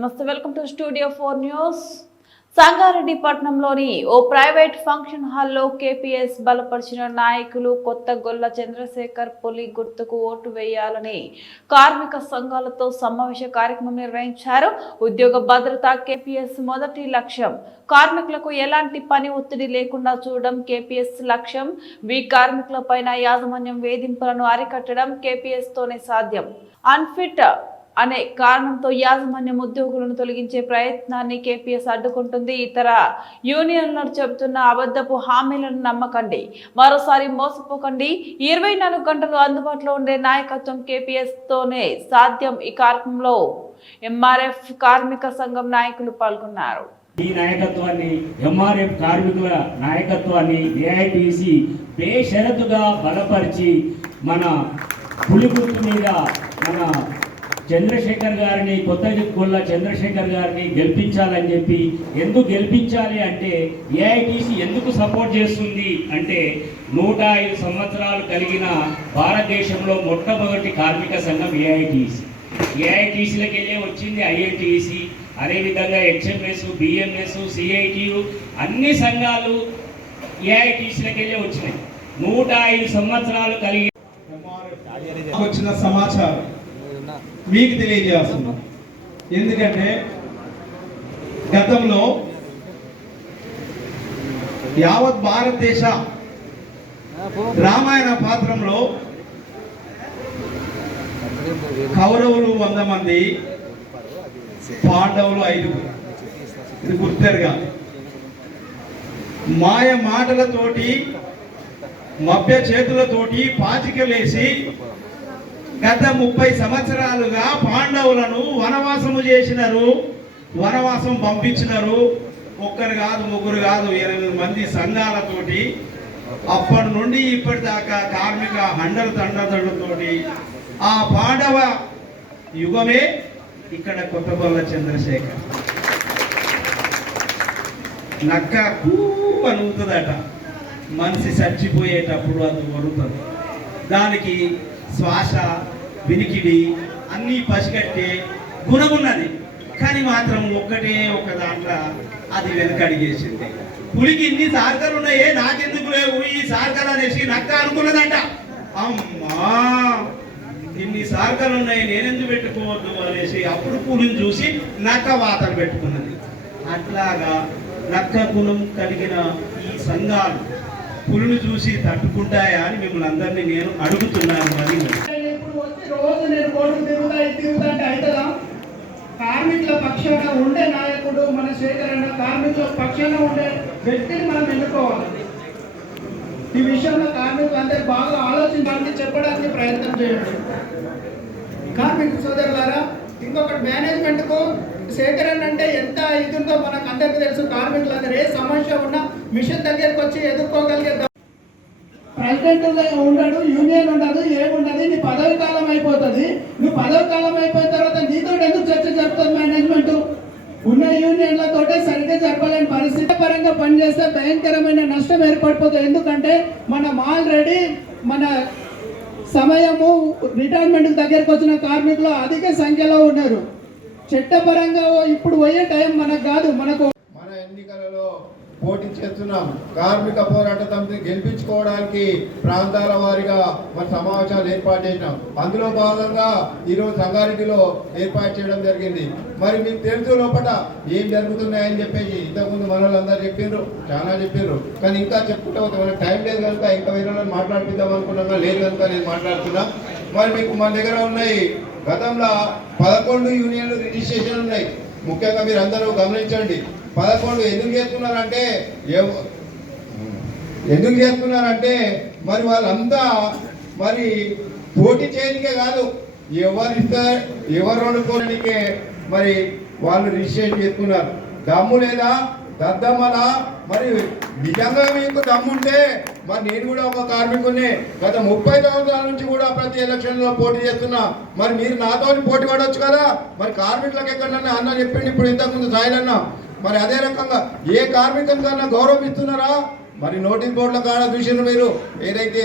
నమస్తే, welcome to studio 4 news. Sangareddy పట్టణంలోని ఓ private function హాల్లో కేపీఎస్ బలపరిచిన నాయకులు కొత్తగొల్ల చంద్రశేఖర్ పులి గుర్తుకు ఓటు వేయాలని కార్మిక సంఘాలతో సమావేశ కార్యక్రమం నిర్వహించారు. ఉద్యోగ భద్రత కేపీఎస్ మొదటి లక్ష్యం. కార్మికులకు ఎలాంటి పని ఒత్తిడి లేకుండా చూడడం కేపీఎస్ లక్ష్యం. కార్మికులపైన యాజమాన్యం వేధింపులను అరికట్టడం కేపీఎస్ తోనే సాధ్యం. అన్ఫిట్ అనే కారణంతో యాజమాన్యం ఉద్యోగులను తొలగించే ప్రయత్నాన్ని కేపీఎస్ అడ్డుకుంటుంది. ఇతర యూనియన్లను చెబుతున్న అబద్ధపు హామీలను నమ్మకండి, మరోసారి మోసపోకండి. 24 గంటలు అందుబాటులో ఉండే నాయకత్వం కేపీఎస్ తోనే సాధ్యం. ఈ కార్యక్రమంలో ఎంఆర్ఎఫ్ కార్మిక సంఘం నాయకులు పాల్గొన్నారు. ఈ నాయకత్వాన్ని, ఎంఆర్ఎఫ్ కార్మికుల నాయకత్వాన్ని ఏఐటీసీ బేషరతుగా బలపరిచి మన పులి గుర్తు మీద మన చంద్రశేఖర్ గారిని, కొత్తగొల్ల చంద్రశేఖర్ గారిని గెలిపించాలని చెప్పి, ఎందుకు గెలిపించాలి అంటే ఏఐటీసీ ఎందుకు సపోర్ట్ చేస్తుంది అంటే 105 సంవత్సరాలు కలిగిన భారతదేశంలో మొట్టమొదటి కార్మిక సంఘం ఏఐటీసీ. ఏఐటీసీలకు వెళ్ళే వచ్చింది ఐఎన్టీసీ, అదేవిధంగా హెచ్ఎంఎస్, బిఎంఎస్, సిఐటియు అన్ని సంఘాలు ఏఐటీసీలకు వెళ్ళే వచ్చినాయి. 105 సంవత్సరాలు కలిగి వచ్చిన సమాచారం మీకు తెలియజేస్తున్నాం. ఎందుకంటే గతంలో యావత్ భారతదేశ రామాయణ పాత్రంలో కౌరవులు 100 మంది, పాండవులు 5. ఇది గుర్తెరుగా మాయ మాటలతోటి, మభ్య చేతులతోటి పాచికలేసి గత 30 సంవత్సరాలుగా పాండవులను వనవాసము చేసినారు, వనవాసం పంపించినారు. ఒక్కరు కాదు, ముగ్గురు కాదు, 8 మంది సంఘాలతోటి అప్పటి నుండి ఇప్పటిదాకా కార్మిక తండతోటి ఆ పాండవ యుగమే ఇక్కడ కొత్తగొల్ల చంద్రశేఖర్. నక్క కూ అనుగుతుందట, మనిషి చచ్చిపోయేటప్పుడు అది వరుతుంది. దానికి శ్వాస, వినికిడి అన్నీ పసిగట్టే గుణమున్నది. కానీ మాత్రం ఒక్కటే ఒక దాంట్లో అది వెనకడిగేసింది. పులికి ఇన్ని సార్కలు ఉన్నాయే, నాకెందుకు లేవు ఈ సార్కలు అనేసి నక్క అనుకున్నదంట. అమ్మా, ఇన్ని సార్కలు ఉన్నాయి, నేనెందుకు పెట్టుకోవద్దు అనేసి అప్పుడు పులిని చూసి నక్క వాతలు పెట్టుకున్నది. అట్లాగా నక్క గుణం కలిగిన ఈ సంఘాలు పులిని చూసి తట్టుకుంటాయా అని మిమ్మల్ని అందరినీ నేను అడుగుతున్నాను. మరి రోజు నేను కోర్టు తిరుగుతా అంటే అవుతుందా? కార్మికుల పక్షాన ఉండే నాయకుడు మన శేఖరణ, కార్మికుల పక్షాన ఉండే వ్యక్తిని మనం ఎన్నుకోవాలి. ఈ విషయంలో కార్మికులు అందరూ బాగా ఆలోచించాలని చెప్పడానికి ప్రయత్నం చేయండి. కార్మిక సోదరులారా, ఇంకొకటి మేనేజ్మెంట్కు సేకరణ అంటే ఎంత ఇదిందో మనకు అందరికీ తెలుసు. కార్మికులందరూ ఏ సమస్య ఉన్నా మిషన్ దగ్గరకు వచ్చి ఎదుర్కోగలిగే ప్రెసిడెంట్ ఉండడు, యూనియన్ ఉండదు, ఏముండదు. నీ పదవి కాలం అయిపోతుంది. నువ్వు పదవి కాలం అయిపోయిన తర్వాత నీతో ఎందుకు చర్చ జరుపుతుంది మేనేజ్మెంట్? ఉన్న యూనియన్లతోటే సరిగ్గా జరపలేని పరిస్థితి పరంగా పనిచేస్తే భయంకరమైన నష్టం ఏర్పడిపోతుంది. ఎందుకంటే మనం ఆల్రెడీ మన సమయము రిటైర్మెంట్ దగ్గరకు వచ్చిన కార్మికులు అధిక సంఖ్యలో ఉన్నారు. చట్టపరంగా ఇప్పుడు పోయే టైం మనకు కాదు. మన ఎన్నికలలో పోటీ చేస్తున్నాం. కార్మిక పోరాట సమితి గెలిపించుకోవడానికి ప్రాంతాల వారీగా మన సమావేశాలు ఏర్పాటు చేసినాం. అందులో భాగంగా ఈరోజు సంగారెడ్డిలో ఏర్పాటు చేయడం జరిగింది. మరి మీకు తెలుసు లోపల ఏం జరుగుతున్నాయని చెప్పేసి ఇంతకుముందు మన వాళ్ళందరూ చెప్పిండ్రు, చాలా చెప్పిండ్రు. కానీ ఇంకా చెప్పుకుంటే మనకు టైం లేదు కనుక ఇంకా వేరే వాళ్ళని మాట్లాడిద్దాం అనుకున్నాం, లేదు కనుక నేను మాట్లాడుతున్నా. మరి మీకు మన దగ్గర ఉన్నాయి గతంలో 11 యూనియన్లు రిజిస్ట్రేషన్ ఉన్నాయి. ముఖ్యంగా మీరు అందరూ గమనించండి. 11 ఎందుకు చేస్తున్నారంటే మరి వాళ్ళంతా మరి పోటీ చేయడానికే కాదు, ఎవరు వండుకోవడానికే మరి వాళ్ళు రిజిస్ట్రేషన్ చేసుకున్నారు. దమ్ము లేదా దద్దమ్మలా? మరి నిజంగా మీకు దమ్ముంటే మరి నేను కూడా ఒక కార్మికుడిని, గత 30 సంవత్సరాల నుంచి కూడా ప్రతి ఎలక్షన్లో పోటీ చేస్తున్నా. మరి మీరు నాతో పోటీ పడవచ్చు కదా. మరి కార్మికులకు ఎక్కడన్నా అన్న చెప్పిండి ఇప్పుడు ఇంతకుముందు సాయిలన్నా. మరి అదే రకంగా ఏ కార్మికులకన్నా గౌరవం ఇస్తున్నారా? మరి నోటీస్ బోర్డుల కాడ చూసినారు మీరు, ఏదైతే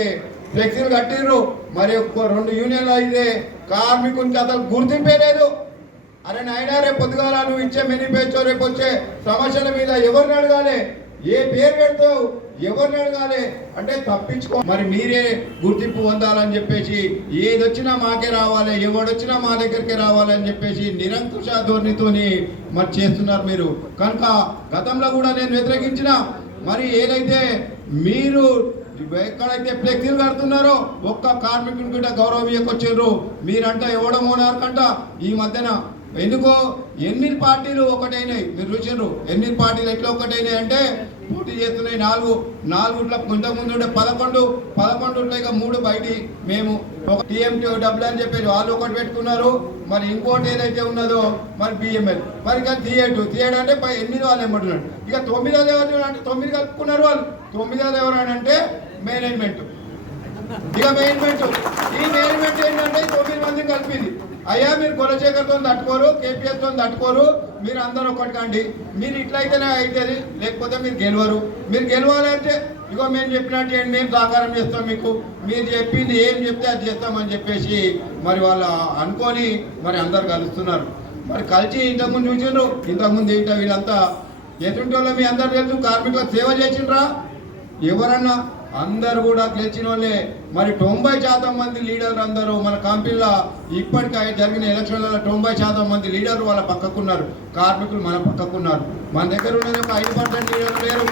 ఫ్లెక్సీలు కట్టిర్రు. మరి 2 యూనియన్లు అయితే కార్మికునికి అసలు గుర్తింపే లేదు. అరే నాయనా రేపు పొద్దుగాల నువ్వు ఇచ్చే మేనిఫెస్టో రేపు వచ్చే సమస్యల మీద ఎవరిని అడగాలి, ఏ పేరు పెడతావు, ఎవరిని అడగాలి అంటే తప్పించుకో. మరి మీరే గుర్తింపు పొందాలని చెప్పేసి ఏదొచ్చినా మాకే రావాలి, ఎవడొచ్చినా మా దగ్గరికి రావాలని చెప్పేసి నిరంకుశ ధోరణితోని మరి చేస్తున్నారు మీరు. కనుక గతంలో కూడా నేను వ్యతిరేకించిన మరి ఏదైతే మీరు ఎక్కడైతే ఫ్లెక్సీలు కడుతున్నారో ఒక్క కార్మికుని కూడా గౌరవం ఇవ్వకొచ్చారు. మీరంట ఎవడమోనారకంట ఈ మధ్యన ఎందుకో 8 పార్టీలు ఒకటైనాయి. మీరు చూసారు 8 పార్టీలు ఎట్లా ఒకటైనాయి అంటే పోటీ చేస్తున్నాయి. 4 ఇంతకుముందు ఉండే 11 ఇక 3 బయటి మేము ఒక టీఎంటీ డబ్బులు అని చెప్పేసి వాళ్ళు ఒకటి పెట్టుకున్నారు. మరి ఇంకోటి ఏదైతే ఉన్నదో మరి బిఎంఎల్ మరి ఇక థియేటర్ అంటే 8 వాళ్ళు ఏమంటున్నాడు. ఇక 9వ ఎవరు అంటే 9 కలుపుకున్నారు వాళ్ళు. 9వ ఎవరు అంటే మేనేజ్మెంట్. ఇక మేనేజ్మెంట్ ఈ మేనేజ్మెంట్ ఏంటంటే 9 మందిని కలిపింది. అయ్యా మీరు కులశేఖర్తో తట్టుకోరు, కేపీఎస్తో తట్టుకోరు, మీరు అందరూ ఒకటి కండి. మీరు ఇట్లయితేనే అవుతుంది, లేకపోతే మీరు గెలవరు. మీరు గెలవాలంటే ఇగో మేము చెప్పినట్టు ఏంటి, మేము సహకారం చేస్తాం మీకు, మీరు చెప్పింది ఏం చెప్తే అది చేస్తామని చెప్పేసి మరి వాళ్ళు అనుకొని మరి అందరు కలుస్తున్నారు. మరి కలిసి ఇంతకుముందు చూసిండ్రు, ఇంతకుముందు ఏంటో వీళ్ళంతా ఎటువంటి వాళ్ళు మీ అందరు తెలుసు. కార్మికులకు సేవ చేసిండ్రా ఎవరన్నా? అందరు కూడా గెలిచిన వాళ్ళే. మరి 90% మంది లీడర్లు అందరూ మన కంపెనీలో ఇప్పటికీ జరిగిన ఎలక్షన్లలో 90% మంది లీడర్లు వాళ్ళ పక్కకున్నారు, కార్మికులు మన పక్కకున్నారు. మన దగ్గర ఉన్నది ఒక 5% లీడర్లు లేరు.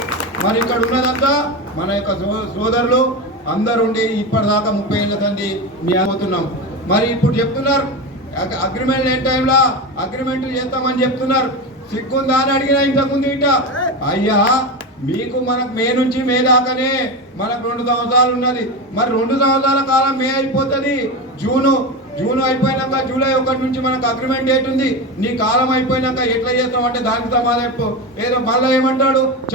మరి ఇక్కడ ఉన్నదంతా మన యొక్క సోదరులు అందరు ఉండి ఇప్పటిదాకా 30 ఏళ్ళ తండ్రి మీ అవుతున్నాం. మరి ఇప్పుడు చెప్తున్నారు అగ్రిమెంట్ లేని టైంలో అగ్రిమెంట్లు చేస్తామని చెప్తున్నారు. సిగ్గుందా అని అడిగినా ఇంతకుముందు ఇట. అయ్యా మీకు మనకు మే నుంచి మే దాకానే మనకు 2 సంవత్సరాలు ఉన్నది. మరి 2 సంవత్సరాల కాలం మే అయిపోతుంది. జూన్ అయిపోయినాక జూలై 1 నుంచి మనకు అగ్రిమెంట్ డేట్ ఉంది. నీ కాలం అయిపోయినాక ఎట్లా చేస్తాం అంటే దానికి సమాధానం ఏదో మళ్ళీ ఏమంటాడు.